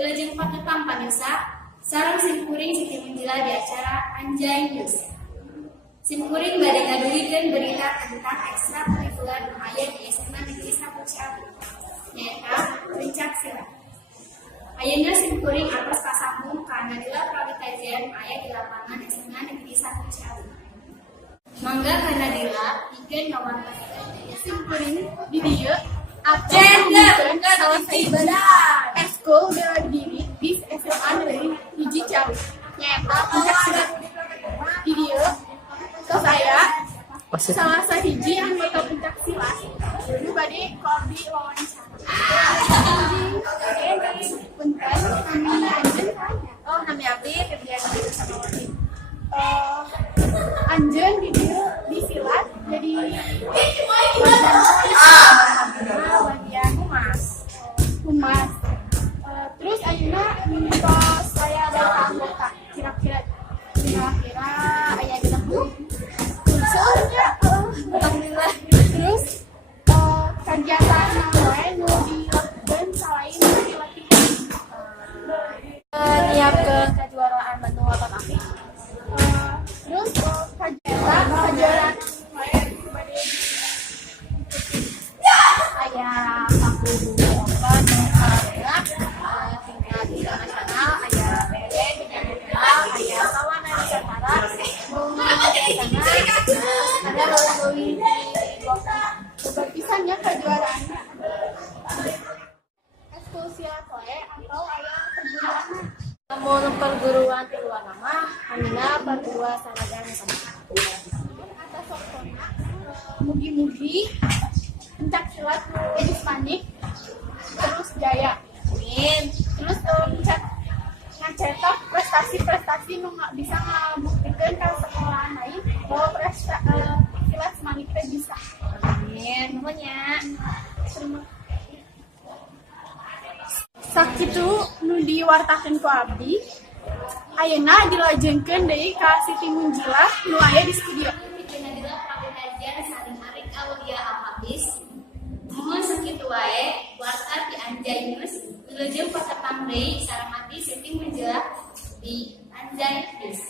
Wilujeng patepang panusa, sareng simkuring Siti Menjila di acara Anjay News. Simkuring bade ngadulikeun berita tentang ekstrakurikuler nu aya di SMA Negeri 1 Ciawi, nyaeta pencak silat. Ayeuna simkuring atos kasambung ka Nadila Prawitajian aya di lapangan SMA Negeri 1 Ciawi. Mangga ka Nadila pikeun ngawartakeun simkuring di dieu absen salahsah ibadah eskul bela diri di SMA Negeri 1 Ciawi, nyaeta pencak silat. Di dieu tos aya salah sahiji anggota pencak silat nu bade kobi wawancara. Punten kami anjeun nami abdi kerjaan di Sarawati. Anjeun di dieu di silat jadi bagian humas. Terus ayeuna tos saya dari anggota kira-kira aya genep soalnya alhamdulillah. Terus kegiatan yang lain nu dilakukan selain latihan nyiapkeun kejuaraan Bandung Lautan Api. Terus kejuaraan aya paku open tingkat internasional, aya BD aya kawan Nusantara ada loli berpisannya kejuaraan eskul silat wae atau aya perguruan. Namun perguruan di luar nama hanya perguruan Sanagan atas sokona mugi-mugi pencak silat edis panik terus jaya, amin. Terus ngacetak prestasi-prestasi nu bisa ngabuktikan ke sekolahan lain bahwa silat semangit teh bisa, amin. Nuhunnya sakitu nu diwartakeun ku abdi. Ayeuna dilajengkeun deui ka Siti Menjila nu aya di studio. Nadila Prawitajian saring Arik Aulia Al-Hafiz. Mohon sakitu wae warta di Anjay News. Wilujeng patepang deui sareng abdi Siti Menjila di Anjay News.